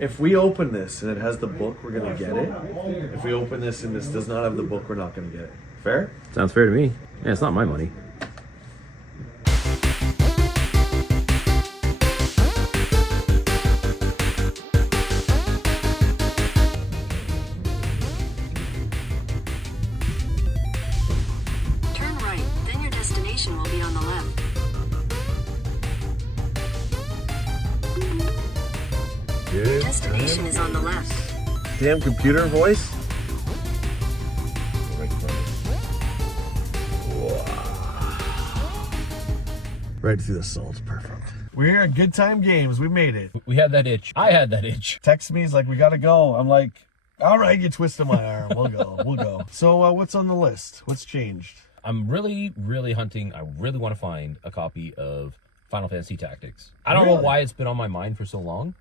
If we open this and it has the book, we're gonna get it. If we open this and this does not have the book, we're not gonna get it. Fair? Sounds fair to me. Yeah, it's not my money. Turn right, then your destination will be on the left. Good. Destination is on the left. Damn computer voice. Right through the salt, perfect. We're here at Good Time Games. We made it. We had that itch. I had that itch. Text me, he's like, we gotta go. I'm like, all right, you twisted my arm. We'll go. We'll go. So, what's on the list? What's changed? I'm really hunting. I really want to find a copy of Final Fantasy Tactics. I don't know why it's been on my mind for so long.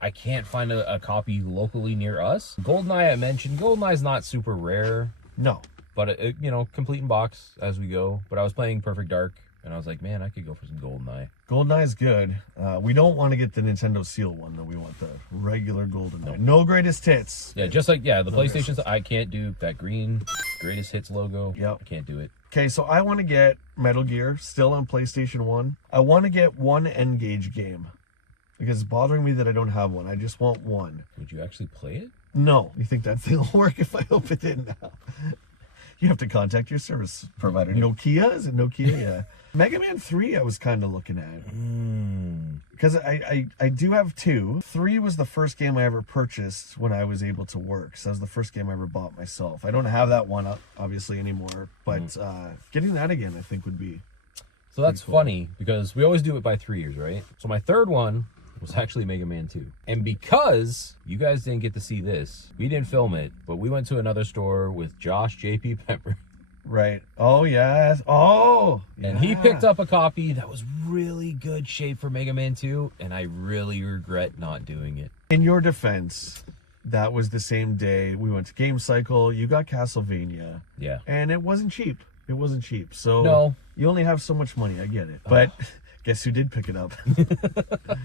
I can't find a copy locally near us. GoldenEye I mentioned. GoldenEye's not super rare. No. But, you know, complete in box as we go. But I was playing Perfect Dark, and I was like, man, I could go for some GoldenEye. GoldenEye's good. We don't want to get the Nintendo Seal one, though. We want the regular GoldenEye. No greatest hits. Yeah, just like, the PlayStation's, I can't do that green greatest hits logo. Yep. I can't do it. Okay, so I want to get Metal Gear, still on PlayStation 1. I want to get one N-Gage game. Because it's bothering me that I don't have one. I just want one. Would you actually play it? No. You think that thing will work if I open it now? You have to contact your service provider. Nokia? Is it Nokia? Yeah. Mega Man 3 I was kind of looking at. Because I do have 2. 3 was the first game I ever purchased when I was able to work. So that was the first game I ever bought myself. I don't have that one, obviously, anymore. But getting that again, I think, would be... So that's cool. funny, because we always do it by 3 years, right? So my third one was actually Mega Man 2. And because you guys didn't get to see this, we didn't film it, but we went to another store with Josh JP Pepper. Right. Oh, yes. Oh! And he picked up a copy that was really good shape for Mega Man 2, and I really regret not doing it. In your defense, that was the same day we went to Game Cycle. You got Castlevania. Yeah. And it wasn't cheap. It wasn't cheap. So No. You only have so much money. I get it. But guess who did pick it up?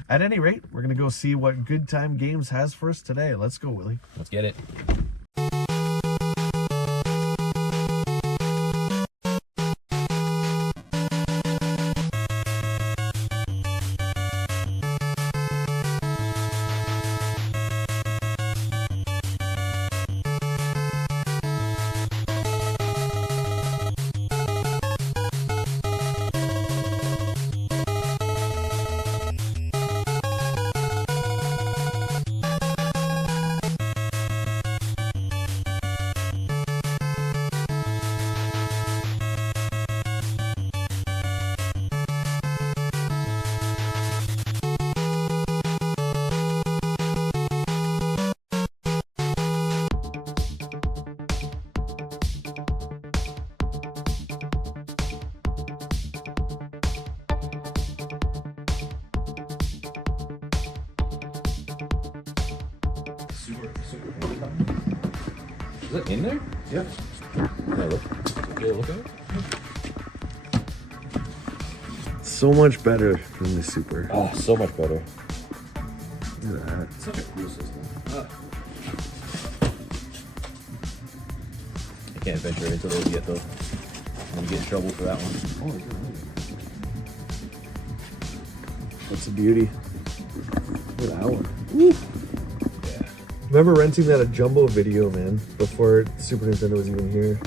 At any rate, we're going to go see what Good Time Games has for us today. Let's go, Willie. Let's get it. Is it in there? Yep. Yeah, look. Okay, look at it. So much better than the Super. Oh, so much better. Look at that. Such a cool system. I can't venture into those yet, though. I'm gonna get in trouble for that one. Oh, that's a beauty. Look at that one. Woo. Yeah. Remember renting that at Jumbo Video, man, before Super Nintendo was even here.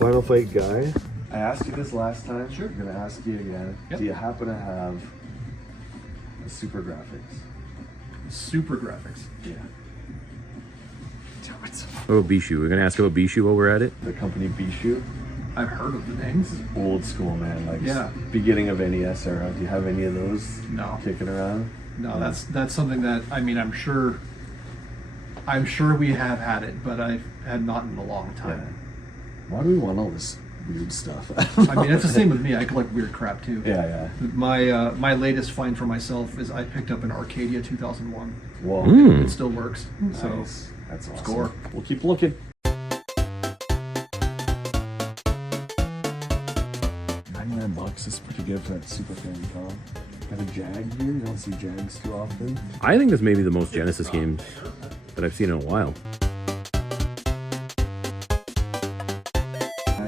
Final Fight Guy. I asked you this last time. Sure. I'm gonna ask you again. Yep. Do you happen to have the Super Graphics? Super graphics. Yeah. Damn it. Oh, Bishu. We're gonna ask about Bishu while we're at it. The company Bishu. I've heard of the names. This is old school, man. Like Yeah. beginning of NES era. Do you have any of those No. kicking around? No, that's something that I'm sure we have had it, but I've had not in a long time. Why do we want all this weird stuff? I mean, it's the same with me. I collect weird crap too. Yeah. My latest find for myself is I picked up an Arcadia 2001. Whoa. It still works. So Nice. That's awesome. Score. We'll keep looking. $99 is pretty good for that Super Famicom. Got a Jag here. You don't see Jags too often. I think this may be the most Genesis game that I've seen in a while.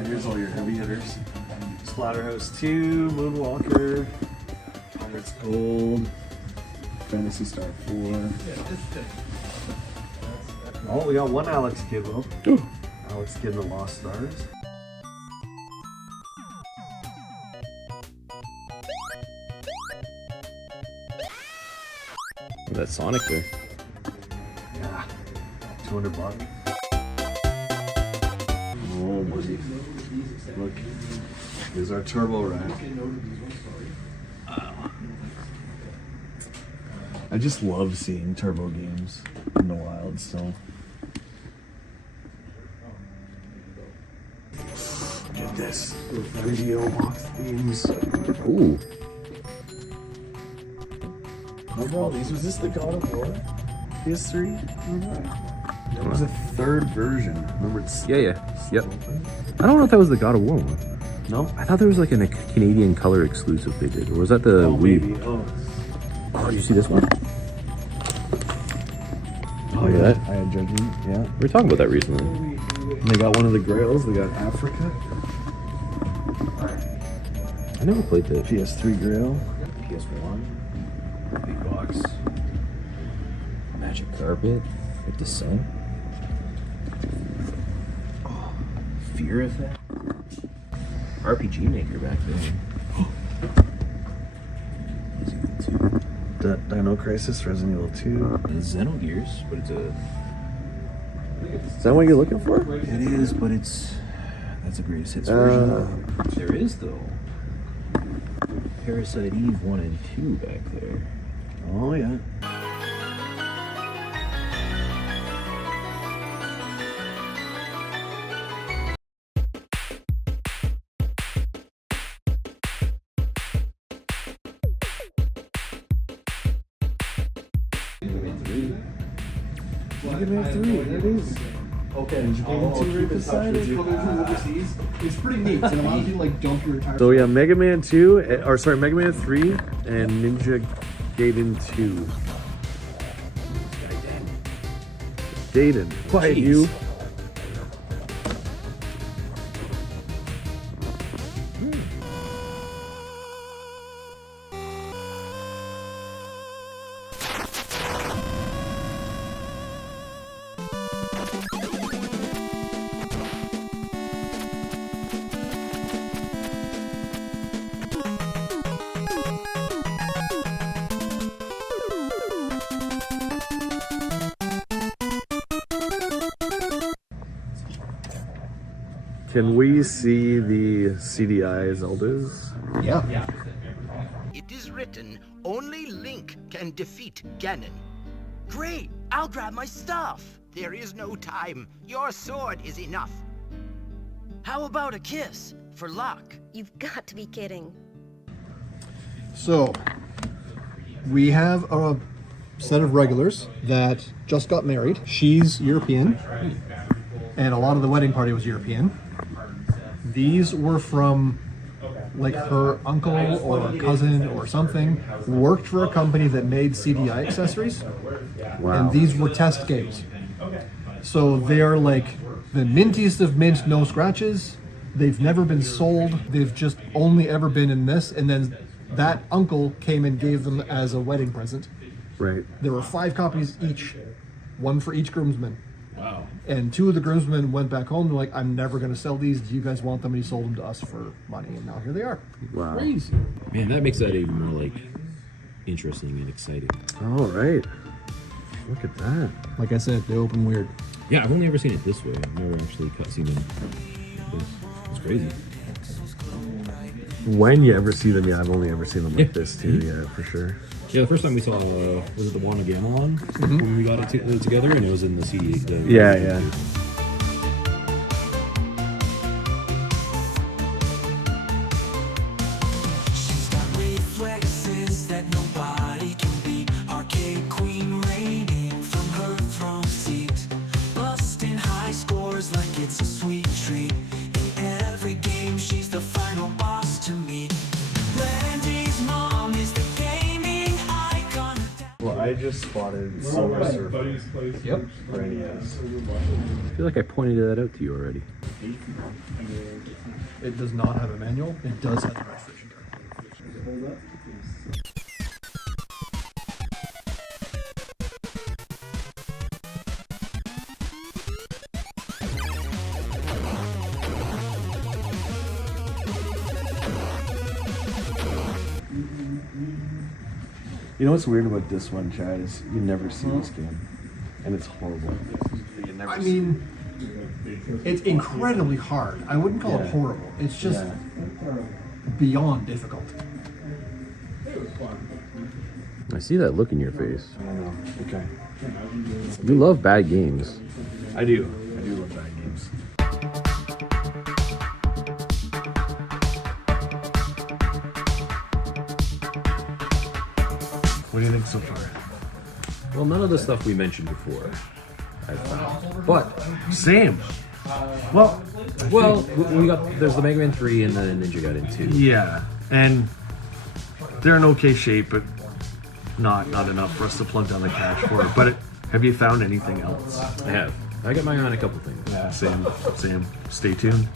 Here's all your heavy hitters. Splatterhouse 2, Moonwalker, Pirates Gold, Fantasy Star 4. Oh, we got one Alex Kidd though. Alex Kidd and the Lost Stars. Oh, that's Sonic there. Yeah, $200. Oh, buddy. Look, here's our turbo rack. I just love seeing turbo games in the wild, so. Look at this. Video box themes. Ooh. Oh no, these was this the God of War? PS3? That was a third version. Remember it's Yeah. Yep. I don't know if that was the God of War one. No? I thought there was like a Canadian color exclusive they did. Or was that the Wii? Maybe. Oh. Oh, did you see this one? Oh Look at yeah. that. I had Judgment, yeah. We were talking about that recently. And they got one of the grails, they got Africa. I never played the PS3 grail. PS1. Big box. Magic carpet with the sun. Oh, Fear Effect. RPG Maker back then. Dino Crisis, Resident Evil 2. Xenogears, but it's a. Is that what you're looking for? It is, but it's. That's a greatest hits version. There is though. Parasite Eve 1 and 2 back there. Oh yeah. Mega Man 3, there it is. Okay. I'll keep it beside it. Overseas. It's pretty neat. It allows you to like dump your entire. So yeah, Mega Man 2, or sorry, Mega Man 3 and Ninja Gaiden 2. Gaiden, quiet Jeez. you. Can we see the CDI Zeldas? Yeah. It is written, only Link can defeat Ganon. Great, I'll grab my stuff. There is no time. Your sword is enough. How about a kiss for luck? You've got to be kidding. So, we have a set of regulars that just got married. She's European, and a lot of the wedding party was European. These were from like her uncle or cousin or something, worked for a company that made CDI accessories. Wow. And these were test games. So they're like the mintiest of mint, no scratches. They've never been sold. They've just only ever been in this. And then that uncle came and gave them as a wedding present. Right. There were 5 copies each, one for each groomsman. Wow. And 2 of the groomsmen went back home. They're like, I'm never going to sell these. Do you guys want them? And he sold them to us for money. And now here they are. Wow. Crazy. Man, that makes that even more like interesting and exciting. All right. Look at that. Like I said, they open weird. Yeah, I've only ever seen it this way. I've never actually seen them like this. It's crazy. When you ever see them, yeah, I've only ever seen them like Yeah. this too, yeah, for sure. Yeah, the first time we saw was it the One Gamelon when we got it together, and it was in the CD. Yeah, yeah. She's got reflexes that nobody can beat. Arcade queen reigning from her throne seat. Busting high scores like it's a sweet treat. In every game, she's the final boss to meet. Randy's mom is the game So I just spotted Silver Surfer Yep. for NES. I feel like I pointed that out to you already. It does not have a manual. It does have the registration card. You know what's weird about this one, Chad, is you never see this game. And it's horrible. You never I see mean, it's incredibly hard. I wouldn't call Yeah. it horrible. It's just Yeah. beyond difficult. I see that look in your face. I don't know. Okay. You love bad games. I do. I do love bad games. What do you think so far? Well, none of the stuff we mentioned before I've found. But, Same. Well, we got, there's the Mega Man 3 and the Ninja Gaiden 2. yeah. And they're in okay shape, but not enough for us to plug down the cash for it. But have you found anything else? I have. I got my eye on a couple things. Yeah, same. Stay tuned.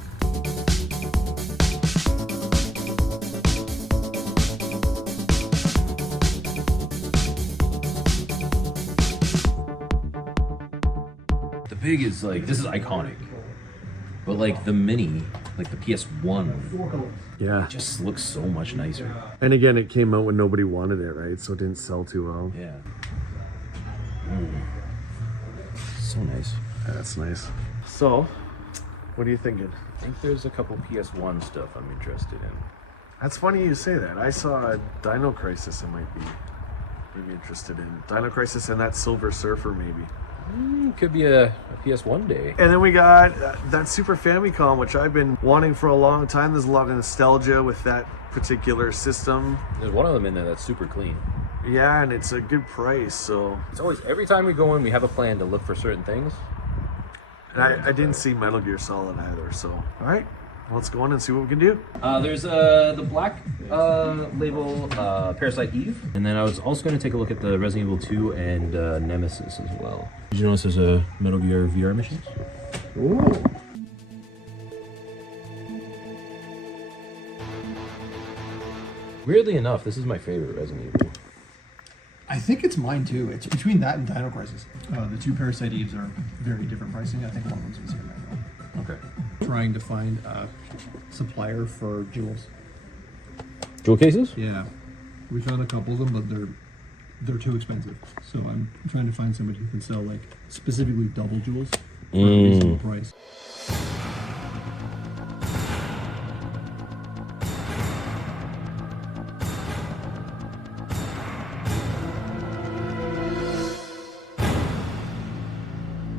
The big is like, this is iconic. But like the mini, like the PS1, Yeah. just looks so much nicer. And again, it came out when nobody wanted it, right? So it didn't sell too well. Yeah. So nice. That's nice. So, what are you thinking? I think there's a couple PS1 stuff I'm interested in. That's funny you say that. I saw Dino Crisis I might be maybe interested in. Dino Crisis and that Silver Surfer maybe. Could be a PS1 day. And then we got that Super Famicom, which I've been wanting for a long time. There's a lot of nostalgia with that particular system. There's one of them in there that's super clean. Yeah, and it's a good price, so... It's always, every time we go in, we have a plan to look for certain things. And I didn't see Metal Gear Solid either, so... Alright, let's go on and see what we can do. There's the black label Parasite Eve. And then I was also going to take a look at the Resident Evil 2 and Nemesis as well. Did you notice there's a Metal Gear VR missions? Ooh. Weirdly enough, this is my favorite Resident Evil. I think it's mine too. It's between that and Dino Crisis. The two Parasite Eves are very different pricing. I think one of them's easier now. Okay. Trying to find a supplier for jewels. Jewel cases? Yeah, we found a couple of them, but they're too expensive. So I'm trying to find somebody who can sell like specifically double jewels for a reasonable price.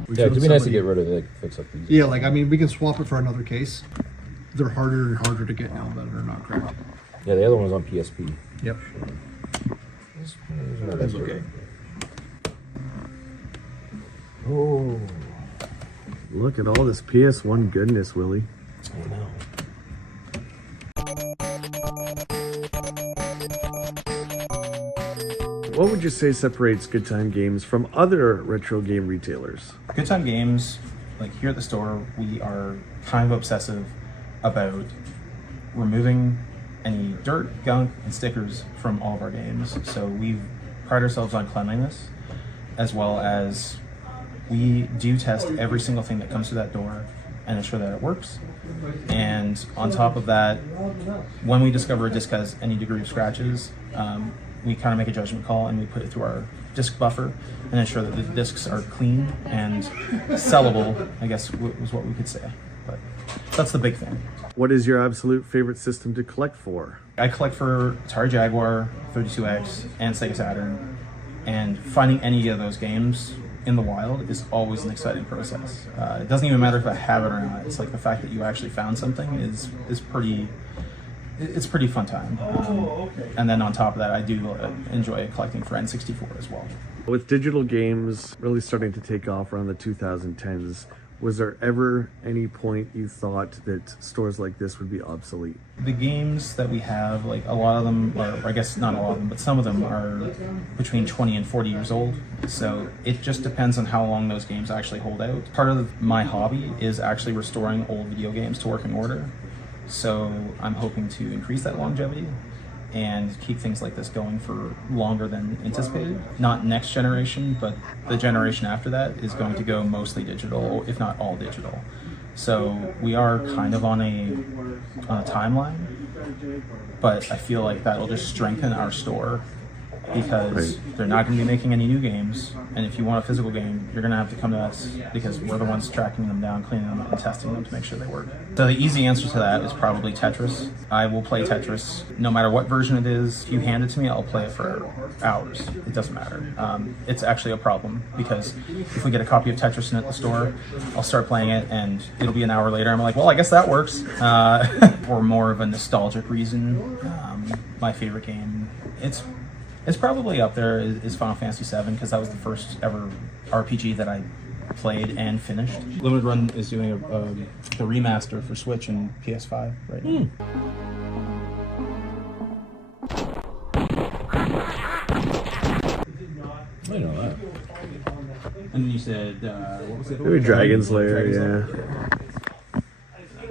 Yeah, it'd be nice to get rid of it, like, fix up these. Yeah, like I mean, we can swap it for another case. They're harder and harder to get now that are not cracked. Yeah, the other one was on PSP. Yep. That's okay. Oh, Look at all this PS1 goodness, Willie. I know. What would you say separates Good Time Games from other retro game retailers? Good Time Games, like here at the store, we are kind of obsessive about removing any dirt, gunk, and stickers from all of our games. So we pride ourselves on cleanliness, as well as we do test every single thing that comes through that door and ensure that it works. And on top of that, when we discover a disc has any degree of scratches, we kind of make a judgment call and we put it through our disc buffer and ensure that the discs are clean and sellable, I guess was what we could say. But that's the big thing. What is your absolute favorite system to collect for? I collect for Atari Jaguar, 32X, and Sega Saturn, and finding any of those games in the wild is always an exciting process. It doesn't even matter if I have it or not. It's like the fact that you actually found something is pretty. It's pretty fun time. And then on top of that, I do enjoy collecting for N64 as well. With digital games really starting to take off around the 2010s, Was there ever any point you thought that stores like this would be obsolete? The games that we have, like a lot of them, or I guess not all of them, but some of them are between 20 and 40 years old. So it just depends on how long those games actually hold out. Part of my hobby is actually restoring old video games to working order. So I'm hoping to increase that longevity and keep things like this going for longer than anticipated. Not next generation, but the generation after that is going to go mostly digital, if not all digital. So we are kind of on a timeline, but I feel like that'll just strengthen our store because they're not going to be making any new games. And if you want a physical game, you're going to have to come to us because we're the ones tracking them down, cleaning them up, and testing them to make sure they work. So the easy answer to that is probably Tetris. I will play Tetris no matter what version it is. If you hand it to me, I'll play it for hours. It doesn't matter. It's actually a problem because if we get a copy of Tetris in at the store, I'll start playing it and it'll be an hour later. I'm like, well, I guess that works. For more of a nostalgic reason, my favorite game, it's probably up there is Final Fantasy VII because that was the first ever RPG that I played and finished. Limited Run is doing the remaster for Switch and PS5 right now. I didn't know that. And then you said, what was it? Maybe Dragon Slayer, yeah.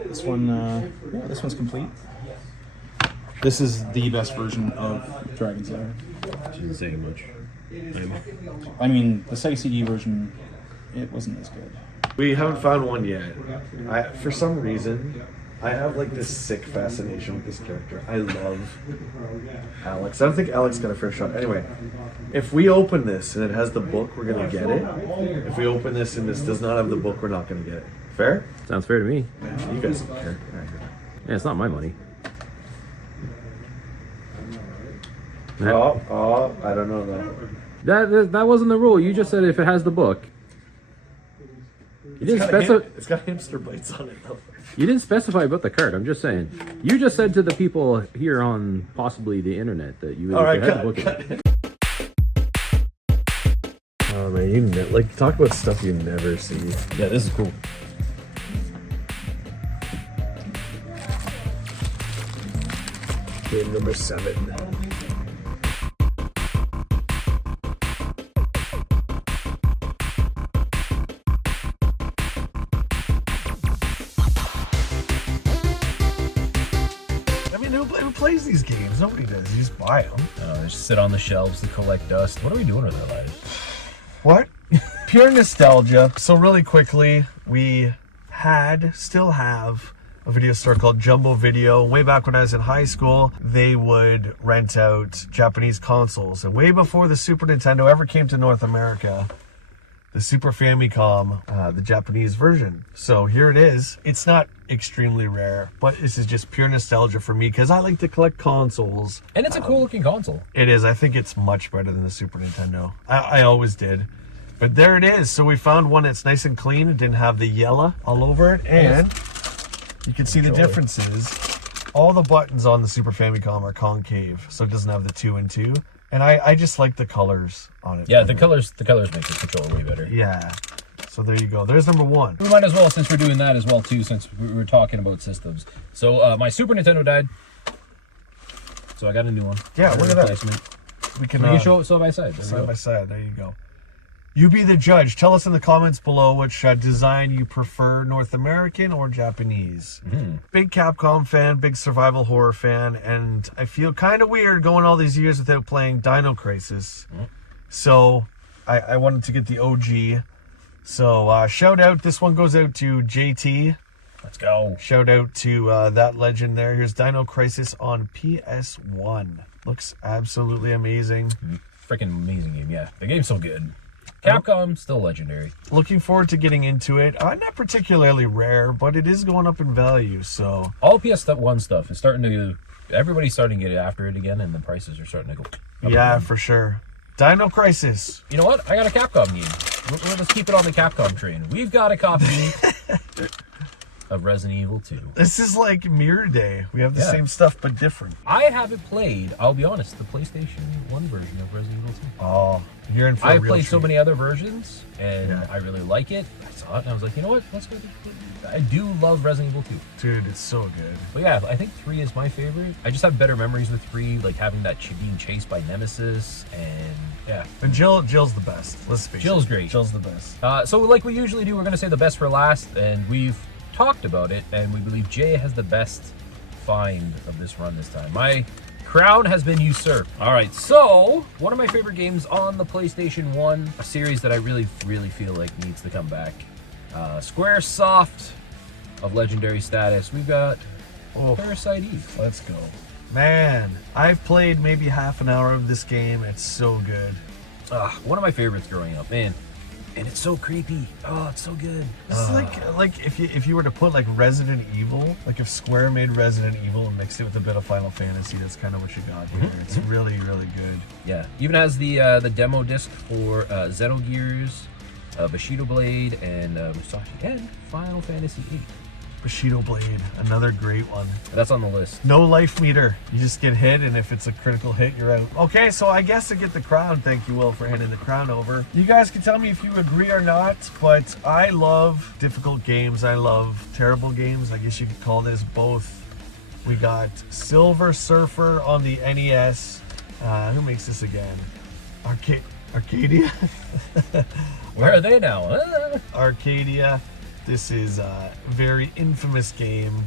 This one, yeah, this one's complete. This is the best version of Dragon Slayer. Isn't saying much. I mean, the Sega CD version, it wasn't as good. We haven't found one yet. For some reason, I have like this sick fascination with this character. I love Alex. I don't think Alex got a fair shot. Anyway, if we open this and it has the book, we're gonna get it. If we open this and this does not have the book, we're not gonna get it. Fair? Sounds fair to me. You guys don't care. Yeah, it's not my money. Oh, I don't know though. That wasn't the rule. You just said if it has the book. You didn't specify. It's got hamster bites on it though. You didn't specify about the card. I'm just saying. You just said to the people here on possibly the internet that you would All right, have the book. Oh man, like talk about stuff you never see. Yeah, this is cool. Game number 7. Who plays these games? Nobody does. You just buy them. They just sit on the shelves to collect dust. What are we doing with our lives? What? Pure nostalgia. So really quickly, we still have a video store called Jumbo Video. Way back when I was in high school, they would rent out Japanese consoles. And way before the Super Nintendo ever came to North America, the Super Famicom, the Japanese version. So here it is. It's not extremely rare, but this is just pure nostalgia for me because I like to collect consoles. And it's a cool looking console. It is. I think it's much better than the Super Nintendo. I always did. But there it is. So we found one that's nice and clean. It didn't have the yellow all over it. And you can see the differences. All the buttons on the Super Famicom are concave, so it doesn't have the 2 and 2. And I just like the colors on it. Yeah, the colors make the controller way better. Yeah. So there you go. There's number 1. We might as well, since we're doing that as well too, since we were talking about systems. So my Super Nintendo died, so I got a new one. Yeah, look at that. We can show it side by side. Side by side. There you go. You be the judge. Tell us in the comments below which design you prefer, North American or Japanese. Big Capcom fan, big survival horror fan, and I feel kind of weird going all these years without playing Dino Crisis. So I wanted to get the OG. So shout out. This one goes out to JT. Let's go. Shout out to that legend there. Here's Dino Crisis on PS1. Looks absolutely amazing. Freaking amazing game, yeah. The game's so good. Capcom, still legendary. Looking forward to getting into it. Not particularly rare, but it is going up in value, so... All PS1 stuff is starting to... Everybody's starting to get after it again, and the prices are starting to go up. Yeah, for sure. Dino Crisis. You know what? I got a Capcom game. Let's keep it on the Capcom train. We've got a copy of Resident Evil 2. This is like Mirror Day. We have the Yeah. same stuff but different. I haven't played, I'll be honest, the PlayStation 1 version of Resident Evil 2. Oh, you're in for a I've real played so treat. many other versions, and Yeah. I really like it. I saw it, and I was like, you know what? Let's go. I do love Resident Evil 2. Dude, it's so good. But yeah, I think 3 is my favorite. I just have better memories with 3, like having that being chased by Nemesis, and yeah. And Jill's the best. Let's face it. Jill's great. Jill's the best. So like we usually do, we're going to say the best for last, and we've talked about it, and we believe Jay has the best find of this run this time. My crown has been usurped. All right, so one of my favorite games on the PlayStation 1, a series that I really feel like needs to come back. Squaresoft of legendary status. We've got Parasite Eve. Let's go. Man, I've played maybe half an hour of this game. It's so good. One of my favorites growing up, man. And it's so creepy. Oh, it's so good. It's like if you were to put like Resident Evil, like if Square made Resident Evil and mixed it with a bit of Final Fantasy, that's kind of what you got here. It's really good. Yeah, even has the demo disc for Xenogears, Bushido Blade, and Musashi, and Final Fantasy VIII. Bushido Blade, another great one. That's on the list. No life meter. You just get hit, and if it's a critical hit, you're out. Okay, so I guess to get the crown, thank you, Will, for handing the crown over. You guys can tell me if you agree or not, but I love difficult games. I love terrible games. I guess you could call this both. We got Silver Surfer on the NES. Who makes this again? Arcadia? Where are they now? Arcadia. This is a very infamous game,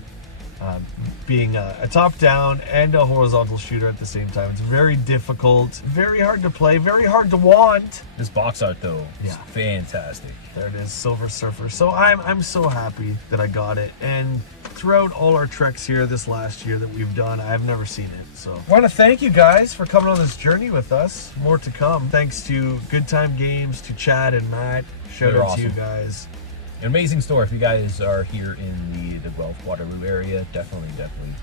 being a top-down and a horizontal shooter at the same time. It's very difficult, very hard to play, very hard to want. This box art, though, is Yeah. fantastic. There it is, Silver Surfer. So I'm so happy that I got it. And throughout all our treks here this last year that we've done, I've never seen it. So I want to thank you guys for coming on this journey with us. More to come. Thanks to Good Time Games, to Chad and Matt. Shout They're out to you awesome. guys. An amazing store. If you guys are here in the Guelph Waterloo area, definitely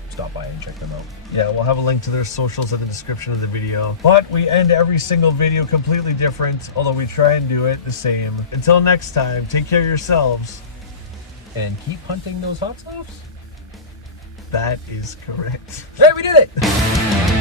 stop by and check them out. Yeah, we'll have a link to their socials in the description of the video. But we end every single video completely different, although we try and do it the same. Until next time, take care of yourselves. And keep hunting those hot sauce. That is correct. Hey, we did it!